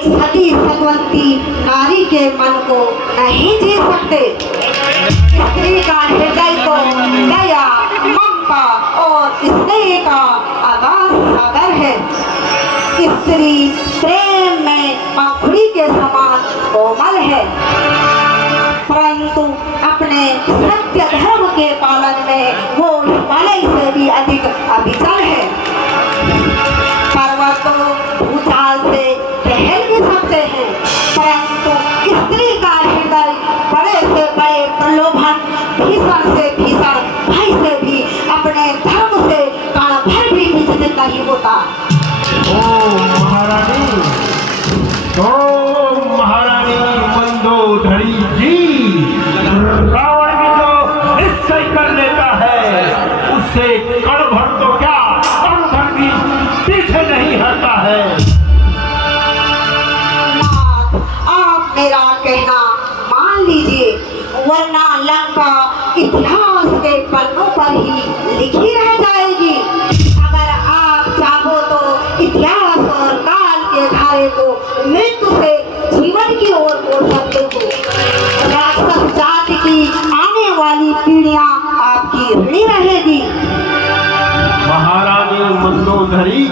एक सती सतवंती नारी के मन को नहीं जी सकते। स्त्री का हृदय तो दया, ममता और स्नेह का आकाश सागर है। स्त्री प्रेम में पंखुड़ी के समान कोमल है, परंतु अपने सत्य धर्म के पालन में वो हिमालय से भी अधिक अविचल है। पर्वतों भूचाल से टहल भी सकते हैं, परंतु स्त्री का हृदय बड़े से बड़े प्रलोभन, भीषण से भीषण भय से भी अपने धर्म से काल भर भी विचलित नहीं होता। महारानी मंदोदरी जी, रावण भी जो निश्चय कर लेता है उससे कण भर तो क्या, कण भर भी पीछे नहीं हटता है। आप मेरा कहना मान लीजिए, वरना लंका इतिहास के पन्नों पर ही लिखी रह जाएगी। अगर आप चाहो तो इतिहास और काल के धारे को मृत्यु से जीवन की ओर मोड़ सकते हो। राक्षस जाति की आने वाली पीढ़ियां आपकी ऋणी रहेगी। महारानी मंदोदरी,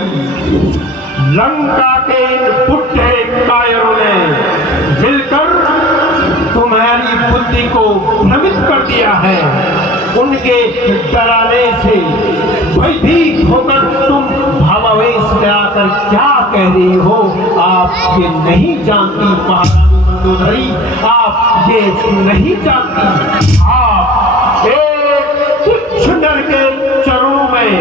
लंका के पुट्टे कायरों ने मिलकर तुम्हारी बुद्धि को भ्रमित कर दिया है। उनके डराने से भयभीत होकर तुम भावावेश में आकर क्या कह रही हो, आप ये नहीं जानती महारानी मंदोदरी, आप ये नहीं जानती। आप एक तुच्छ नर के चरणों में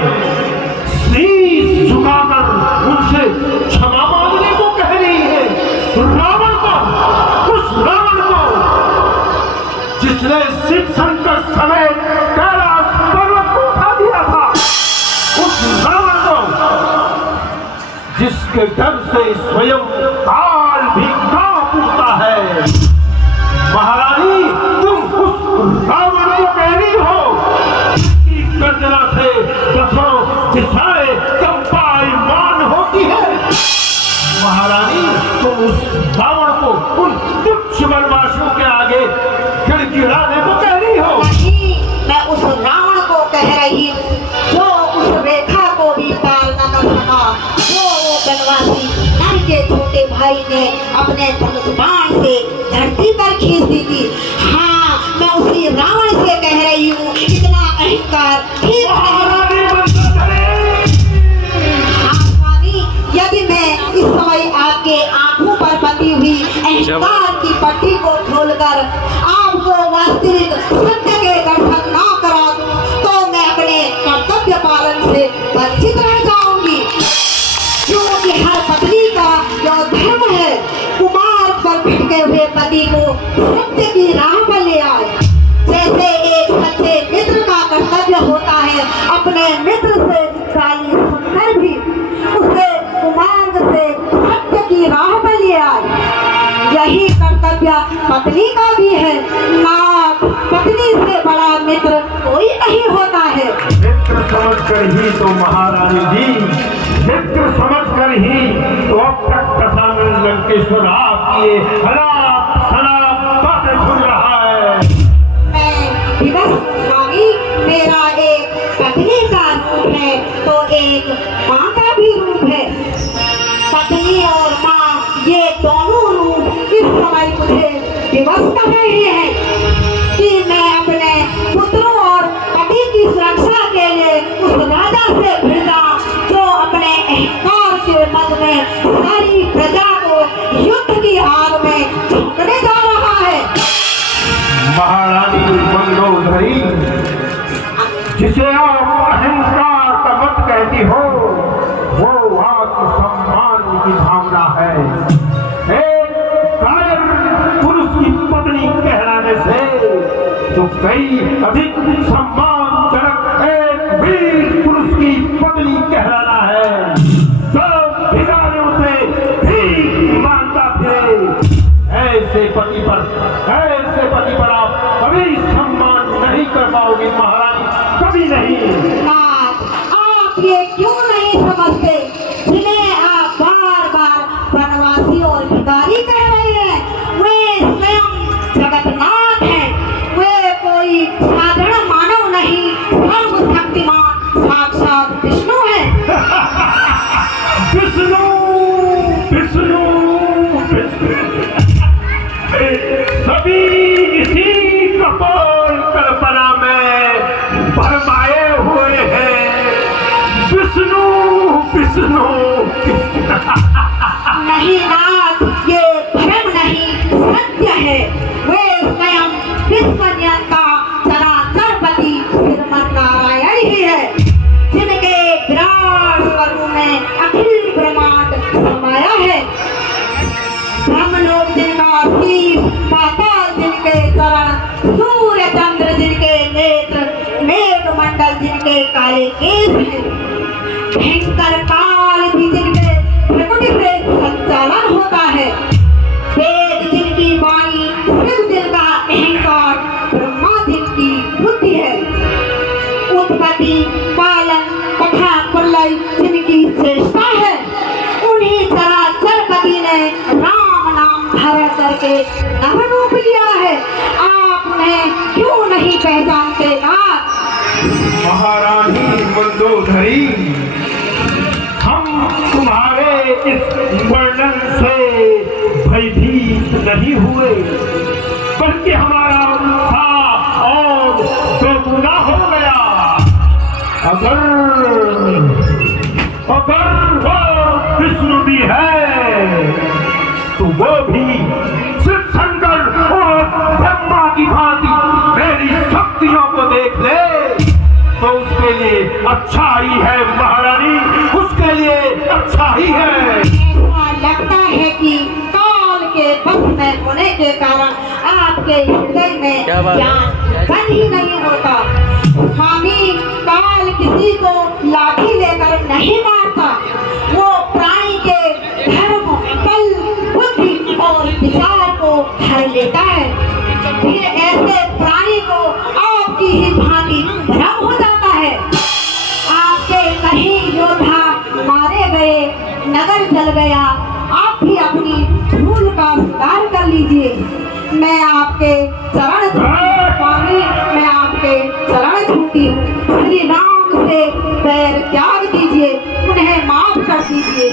शीश झुकाकर उनसे क्षमा मांगने को कह रही है। रावण को, उस रावण को जिसने शिव संकट समय कैलाश पर्वत को उठा दिया था, उस रावण को जिसके डर से स्वयं काल भी कांप उठता है। महारानी, तुम उस रावण को कह रही हो कि गर्जना से दसों दिशाएं कंपायमान होती है। महारानी, तुम उस रावण को उन तुच्छ वनवासियों के आगे गिड़गिड़ाने को कह रही हो। नहीं, मैं उस रावण को कह रही हूँ जो उस रेखा को भी पार न कर सका, जो वो वनवासी नर के छोटे भाई ने अपने धनुष बाण से धरती पर खींच दी थी। हाँ, मैं उसी रावण से कह रही हूँ, इतना अहंकार ठीक नहीं। यदि मैं इस समय आपके आंखों पर बंधी हुई अहंकार की पट्टी को खोलकर आपको वास्तविक सत्य के दर्शन न करा दूं, तो मैं अपने कर्तव्य पालन से वंचित रह जाऊंगी। क्योंकि हर पत्नी का जो धर्म है, कुमार पर भटके हुए पति को सत्य की राह पर ले आए। जैसे एक सच्चे मित्र का कर्तव्य होता है अपने मित्र से गाली सुनकर भी उसे कुमार्ग से सत्य की राह पर ले आए, यही कर्तव्य पत्नी का भी है। नाथ, पत्नी से बड़ा मित्र कोई नहीं होता है। मित्र समझकर ही तो महारानी जी, मित्र समझकर ही तो अब तक दशानन लंकेश्वर आपकी हलाप सलाप बातें सुन रहा है। मैं विवश स्वामी, मेरा एक पत्नी का रूप है तो एक माँ का भी रूप है। पत्नी और माँ, ये दोनों रूप इस समय मुझे विवश कर रहे हैं कि मैं अपने पुत्रों और पति की सुरक्षा के लिए उस राजा से भिड़ जाऊं जो अपने अहंकार के मद में सारी प्रजा को युद्ध की आग में झोंकने जा रहा है। महारानी मंदोदरी, जिसे आप अहंकार का मत कहती हो, वो आत्मसम्मान की भावना है। एक कायर पुरुष की पत्नी कहलाने से तो कई अधिक सम्मानजनक एक वीर पुरुष की पत्नी कहलाना है, जो भिखारियों से भीख मांगता फिरे। ऐसे पति पर आप कभी सम्मान नहीं कर पाओगे महारानी, कभी नहीं। आप ये क्यों नहीं समझते, जिन्हें आप बार बार वनवासियों और भिखारी कह रहे हैं। वे स्वयं जगन्नाथ हैं। वे कोई साधारण मानव नहीं, सर्वशक्तिमान साक्षात विष्णु है। विष्णु विष्णु सभी इसी कपोल कल्पना में भरमाए हुए हैं। विष्णु विष्णु नहीं नाथ, ये भ्रम नहीं, सत्य है। वे स्वयं विश्वनियंता चराचरपति श्रीमन नारायण ही है, जिनके विराट स्वरूप में अखिल ब्रह्मांड समाया है। ब्रह्मलोक जिनका शीश, पाताल जिनके चरण, सूर्य चंद्र जिनके नेत्र, मेघमंडल जिनके काले केस हैं, भयंकर काल भी जिनके भ्रमण से संचालन होता है, वेद जिनकी वाणी, शिव जिनका अहंकार, ब्रह्मा जिनकी बुद्धि है, उत्पत्ति पालन तथा प्रलय जिनकी चेष्टा है, उन्हीं चराचरपति ने राम नाम धारण करके नवरूप लिया है। आप उन्हें क्यों नहीं पहचानते नाथ? महारानी मंदोदरी, हम तुम्हारे इस वर्णन से भयभीत नहीं हुए, बल्कि हमारा उत्साह और दोगुना हो गया। अगर वो विष्णु भी है तो वो भी शिव शंकर और ब्रह्मा की भांति मेरी शक्तियों को देख ले तो उसके लिए अच्छा ही है महारानी, उसके लिए अच्छा ही है। ऐसा लगता है कि काल के बस में होने के कारण आपके हृदय में ज्ञान बन ही नहीं होता। स्वामी, काल किसी को लाठी लेकर नहीं मारता, वो प्राणी के धर्म, बल, बुद्धि और विचार को हर लेता है। फिर ऐसे प्राणी को आपकी ही भांति भ्रम हो जाता है। आपके कहीं योद्धा मारे गए, नगर जल गया, आप भी अपनी भूल का सुधार कर लीजिए। मैं आपके चरण स्वामी, मैं आपके चरण छूती हूँ। श्री राम से पैर त्याग दीजिए, उन्हें माफ कर दीजिए।